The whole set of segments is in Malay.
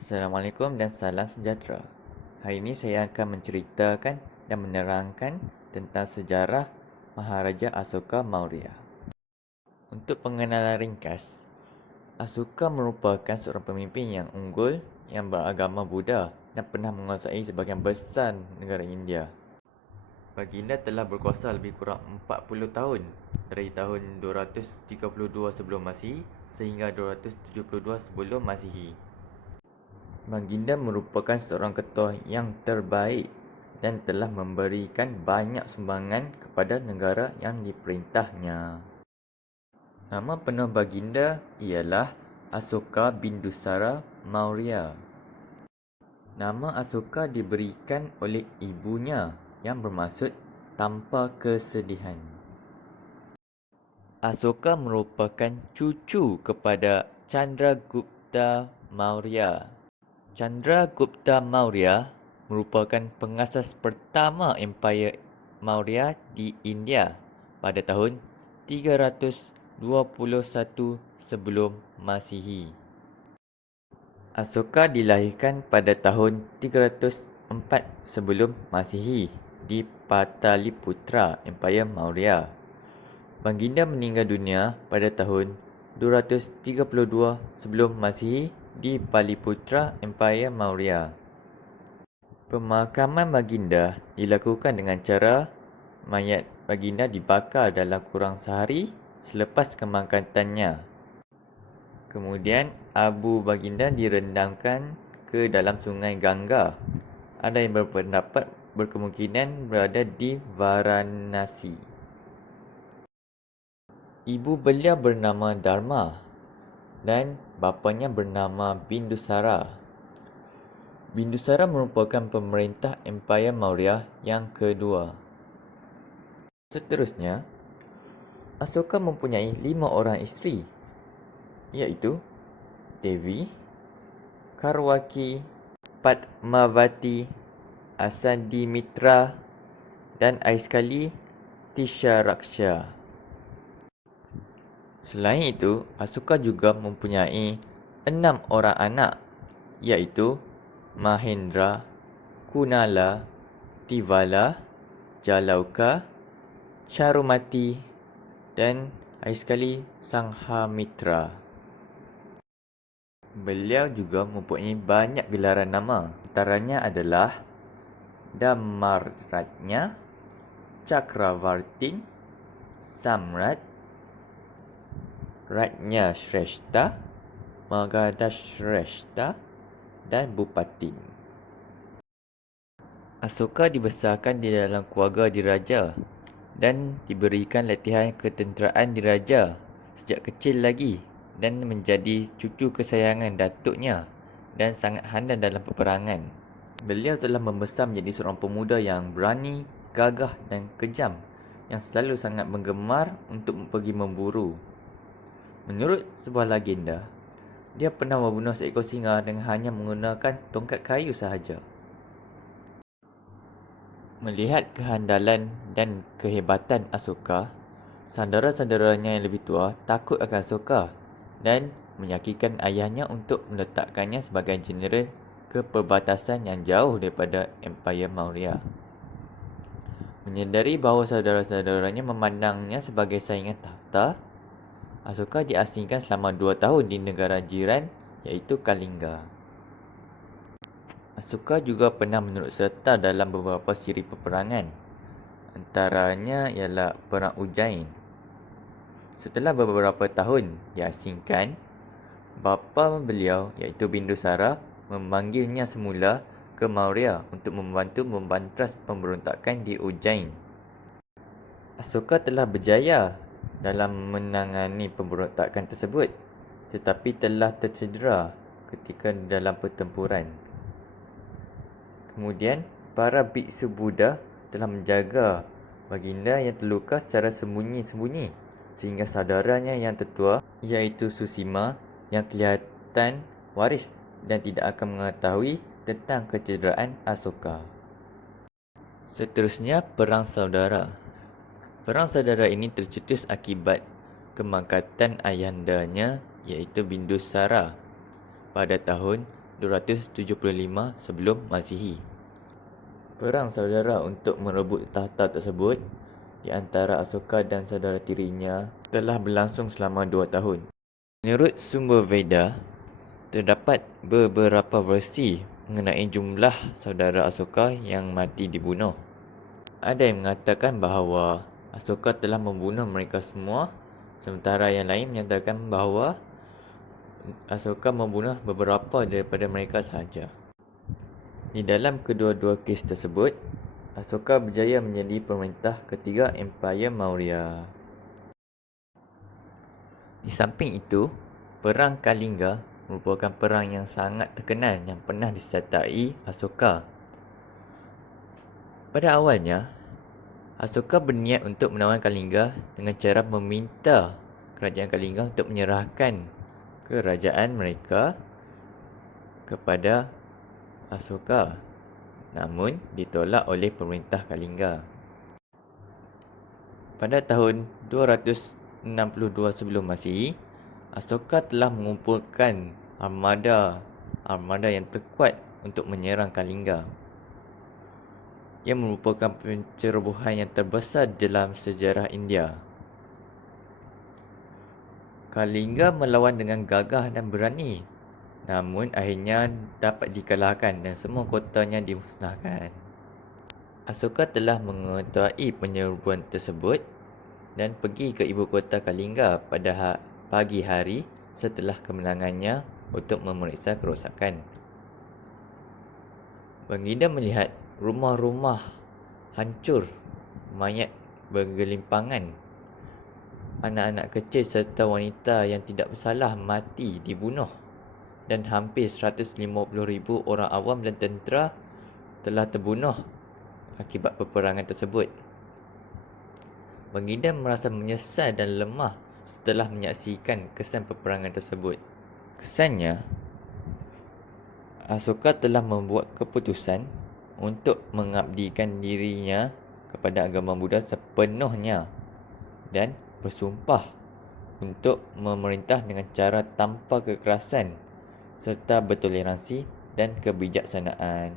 Assalamualaikum dan salam sejahtera. Hari ini saya akan menceritakan dan menerangkan tentang sejarah Maharaja Asoka Maurya. Untuk pengenalan ringkas, Asoka merupakan seorang pemimpin yang unggul yang beragama Buddha dan pernah menguasai sebahagian besar negara India. Baginda telah berkuasa lebih kurang 40 tahun dari tahun 232 sebelum Masihi sehingga 272 sebelum Masihi. Baginda merupakan seorang ketua yang terbaik dan telah memberikan banyak sumbangan kepada negara yang diperintahnya. Nama penuh Baginda ialah Asoka Bindusara Maurya. Nama Asoka diberikan oleh ibunya yang bermaksud tanpa kesedihan. Asoka merupakan cucu kepada Chandragupta Maurya. Chandragupta Maurya merupakan pengasas pertama Empayar Maurya di India pada tahun 321 sebelum Masihi. Asoka dilahirkan pada tahun 304 sebelum Masihi di Pataliputra, Empayar Maurya. Baginda meninggal dunia pada tahun 232 sebelum Masihi di Paliputra, Empayar Maurya. Pemakaman Baginda dilakukan dengan cara mayat Baginda dibakar dalam kurang sehari selepas kemangkatannya. Kemudian abu Baginda direndamkan ke dalam sungai Ganga. Ada yang berpendapat berkemungkinan berada di Varanasi. Ibu beliau bernama Dharma dan bapanya bernama Bindusara. Bindusara merupakan pemerintah Empayar Maurya yang kedua. Seterusnya, Asoka mempunyai 5 orang isteri, iaitu Devi, Karwaki, Padmavati, Asadimitra dan air sekali Tisharaksha. Selain itu, Asoka juga mempunyai 6 orang anak, iaitu Mahendra, Kunala, Tivala, Jalauka, Charumati dan air sekali Sanghamitra. Beliau juga mempunyai banyak gelaran nama. Antaranya adalah Dhammaratnya, Chakravartin, Samrat, Ratnya Shrestha, Magadha Shrestha dan Bupatin. Asoka dibesarkan di dalam keluarga diraja dan diberikan latihan ketenteraan diraja sejak kecil lagi dan menjadi cucu kesayangan datuknya dan sangat handal dalam peperangan. Beliau telah membesar menjadi seorang pemuda yang berani, gagah dan kejam yang selalu sangat menggemar untuk pergi memburu. Menurut sebuah legenda, dia pernah membunuh seekor singa dengan hanya menggunakan tongkat kayu sahaja. Melihat kehandalan dan kehebatan Asoka, saudara-saudaranya yang lebih tua takut akan Asoka dan meyakinkan ayahnya untuk meletakkannya sebagai jeneral ke perbatasan yang jauh daripada Empayar Maurya. Menyedari bahawa saudara-saudaranya memandangnya sebagai saingan takhta, Asoka diasingkan selama 2 tahun di negara jiran iaitu Kalinga. Asoka juga pernah menurut serta dalam beberapa siri peperangan. Antaranya ialah Perang Ujjain. Setelah beberapa tahun diasingkan, bapa beliau iaitu Bindusara memanggilnya semula ke Maurya untuk membantu membantras pemberontakan di Ujjain. Asoka telah berjaya dalam menangani pemberontakan tersebut, tetapi telah tercedera ketika dalam pertempuran. Kemudian, para biksu Buddha telah menjaga Baginda yang terluka secara sembunyi-sembunyi sehingga saudaranya yang tertua iaitu Susima yang kelihatan waris dan tidak akan mengetahui tentang kecederaan Asoka. Seterusnya, Perang Saudara. Perang saudara ini tercetus akibat kemangkatan ayahandanya iaitu Bindusara pada tahun 275 sebelum Masihi. Perang saudara untuk merebut tahta tersebut di antara Asoka dan saudara tirinya telah berlangsung selama 2 tahun. Menurut sumber Veda, terdapat beberapa versi mengenai jumlah saudara Asoka yang mati dibunuh. Ada yang mengatakan bahawa Asoka telah membunuh mereka semua, sementara yang lain menyatakan bahawa Asoka membunuh beberapa daripada mereka sahaja. Di dalam kedua-dua kes tersebut, Asoka berjaya menjadi pemerintah ketiga Empayar Maurya. Di samping itu, Perang Kalinga merupakan perang yang sangat terkenal yang pernah disertai Asoka. Pada awalnya, Asoka berniat untuk melawan Kalinga dengan cara meminta kerajaan Kalinga untuk menyerahkan kerajaan mereka kepada Asoka, namun ditolak oleh pemerintah Kalinga. Pada tahun 262 sebelum Masihi, Asoka telah mengumpulkan armada yang terkuat untuk menyerang Kalinga. Ia merupakan pencerobohan yang terbesar dalam sejarah India. Kalinga melawan dengan gagah dan berani, namun akhirnya dapat dikalahkan dan semua kotanya dimusnahkan. Asoka telah mengetahui penyerbuan tersebut dan pergi ke ibu kota Kalinga pada pagi hari setelah kemenangannya untuk memeriksa kerosakan. Baginda melihat rumah-rumah hancur, mayat bergelimpangan, anak-anak kecil serta wanita yang tidak bersalah mati dibunuh, dan hampir 150,000 orang awam dan tentera telah terbunuh akibat peperangan tersebut. Baginda merasa menyesal dan lemah setelah menyaksikan kesan peperangan tersebut. Kesannya, Asoka telah membuat keputusan untuk mengabdikan dirinya kepada agama Buddha sepenuhnya dan bersumpah untuk memerintah dengan cara tanpa kekerasan serta bertoleransi dan kebijaksanaan.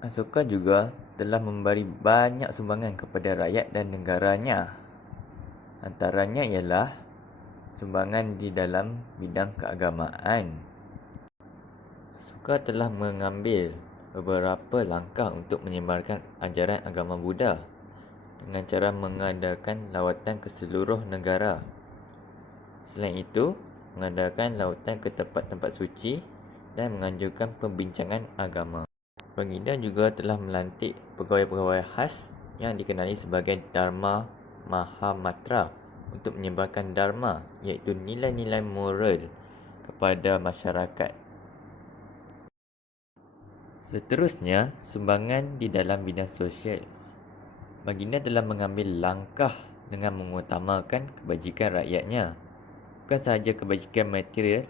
Asoka juga telah memberi banyak sumbangan kepada rakyat dan negaranya. Antaranya ialah sumbangan di dalam bidang keagamaan. Asoka telah mengambil beberapa langkah untuk menyebarkan ajaran agama Buddha dengan cara mengadakan lawatan ke seluruh negara. Selain itu, mengadakan lawatan ke tempat-tempat suci dan menganjurkan pembincangan agama. Baginda juga telah melantik pegawai-pegawai khas yang dikenali sebagai Dharma Mahamatra untuk menyebarkan Dharma, iaitu nilai-nilai moral kepada masyarakat. Seterusnya, sumbangan di dalam bidang sosial. Baginda telah mengambil langkah dengan mengutamakan kebajikan rakyatnya. Bukan sahaja kebajikan material,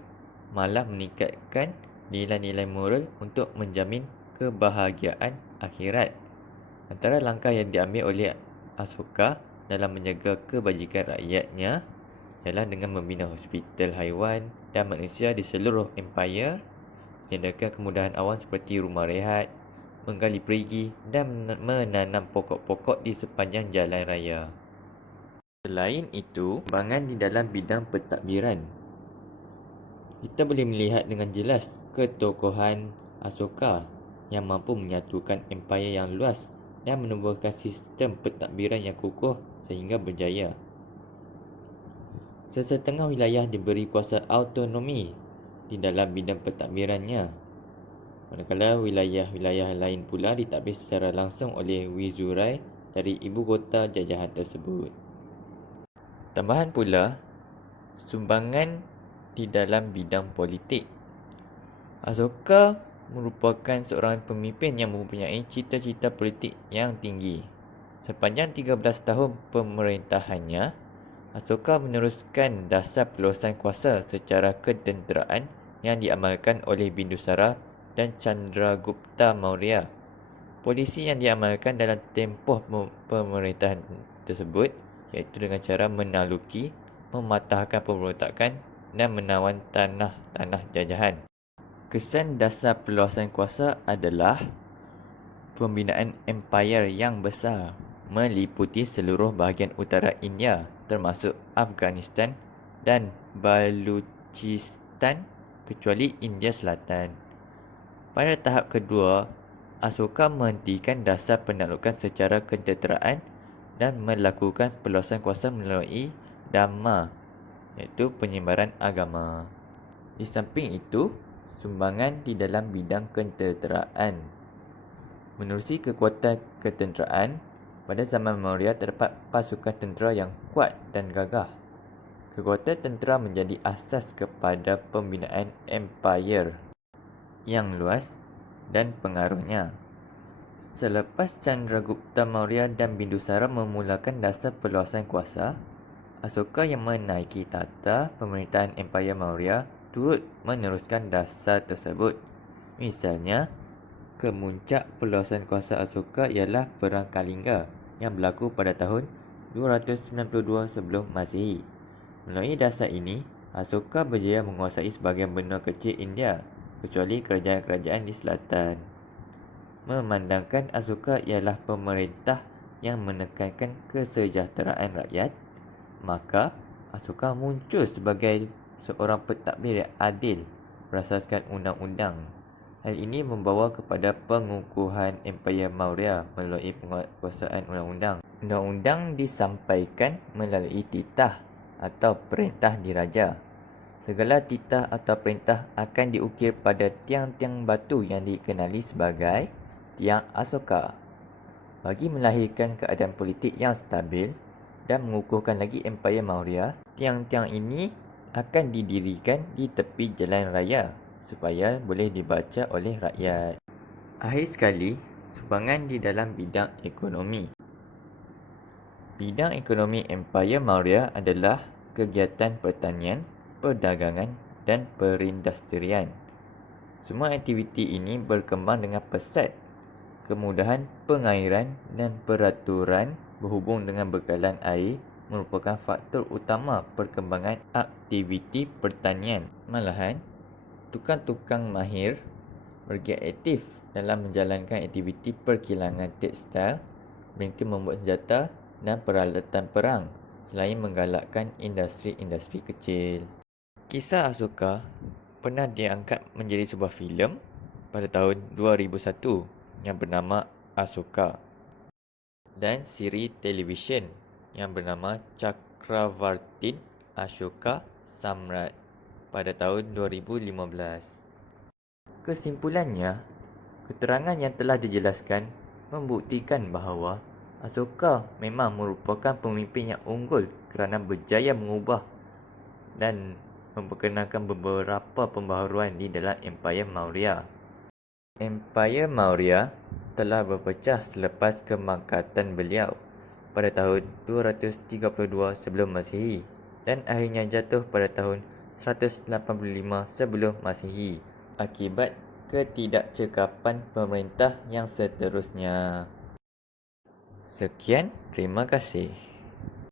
malah meningkatkan nilai-nilai moral untuk menjamin kebahagiaan akhirat. Antara langkah yang diambil oleh Asoka dalam menjaga kebajikan rakyatnya ialah dengan membina hospital haiwan dan manusia di seluruh empayar, menyediakan kemudahan awam seperti rumah rehat, menggali perigi dan menanam pokok-pokok di sepanjang jalan raya. Selain itu, sumbangan di dalam bidang pentadbiran. Kita boleh melihat dengan jelas ketokohan Asoka yang mampu menyatukan empayar yang luas dan menubuhkan sistem pentadbiran yang kukuh sehingga berjaya. Sesetengah wilayah diberi kuasa autonomi di dalam bidang pentadbirannya, manakala wilayah-wilayah lain pula ditadbir secara langsung oleh Wizurai dari ibu kota jajahan tersebut. Tambahan pula, sumbangan di dalam bidang politik. Asoka merupakan seorang pemimpin yang mempunyai cita-cita politik yang tinggi. Sepanjang 13 tahun pemerintahannya, Asoka meneruskan dasar peluasan kuasa secara ketenteraan yang diamalkan oleh Bindusara dan Chandragupta Maurya. Polisi yang diamalkan dalam tempoh pemerintahan tersebut iaitu dengan cara menaluki, mematahkan pemberontakan dan menawan tanah-tanah jajahan. Kesan dasar perluasan kuasa adalah pembinaan empayar yang besar meliputi seluruh bahagian utara India termasuk Afghanistan dan Baluchistan kecuali India Selatan. Pada tahap kedua, Asoka menghentikan dasar penaklukan secara ketenteraan dan melakukan perluasan kuasa melalui Dhamma, iaitu penyebaran agama. Di samping itu, sumbangan di dalam bidang ketenteraan. Menerusi kekuatan ketenteraan, pada zaman Maurya terdapat pasukan tentera yang kuat dan gagah. Kekuatan tentera menjadi asas kepada pembinaan empayar yang luas dan pengaruhnya. Selepas Chandragupta Maurya dan Bindusara memulakan dasar perluasan kuasa, Asoka yang menaiki tata pemerintahan Empayar Maurya turut meneruskan dasar tersebut. Misalnya, kemuncak perluasan kuasa Asoka ialah Perang Kalinga yang berlaku pada tahun 292 sebelum Masihi. Melalui dasar ini, Asoka berjaya menguasai sebahagian benua kecil India, kecuali kerajaan-kerajaan di selatan. Memandangkan Asoka ialah pemerintah yang menekankan kesejahteraan rakyat, maka Asoka muncul sebagai seorang pentadbir yang adil berasaskan undang-undang. Hal ini membawa kepada pengukuhan Empayar Maurya melalui penguasaan undang-undang. Undang-undang disampaikan melalui titah atau perintah diraja. Segala titah atau perintah akan diukir pada tiang-tiang batu yang dikenali sebagai tiang Asoka. Bagi melahirkan keadaan politik yang stabil dan mengukuhkan lagi Empayar Maurya, tiang-tiang ini akan didirikan di tepi jalan raya supaya boleh dibaca oleh rakyat. Akhir sekali, sumbangan di dalam bidang ekonomi. Bidang ekonomi Empayar Maurya adalah kegiatan pertanian, perdagangan dan perindustrian. Semua aktiviti ini berkembang dengan pesat. Kemudahan pengairan dan peraturan berhubung dengan bekalan air merupakan faktor utama perkembangan aktiviti pertanian. Malahan, tukang-tukang mahir bergiat aktif dalam menjalankan aktiviti perkilangan tekstil, mereka membuat senjata dan peralatan perang selain menggalakkan industri-industri kecil. Kisah Asoka pernah diangkat menjadi sebuah filem pada tahun 2001 yang bernama Asoka dan siri televisyen yang bernama Chakravartin Ashoka Samrat pada tahun 2015. Kesimpulannya, keterangan yang telah dijelaskan membuktikan bahawa Asoka memang merupakan pemimpin yang unggul kerana berjaya mengubah dan memperkenalkan beberapa pembaharuan di dalam Empayar Maurya. Empayar Maurya telah berpecah selepas kemangkatan beliau pada tahun 232 sebelum Masihi dan akhirnya jatuh pada tahun 185 sebelum Masihi akibat ketidakcekapan pemerintah yang seterusnya. Sekian, terima kasih.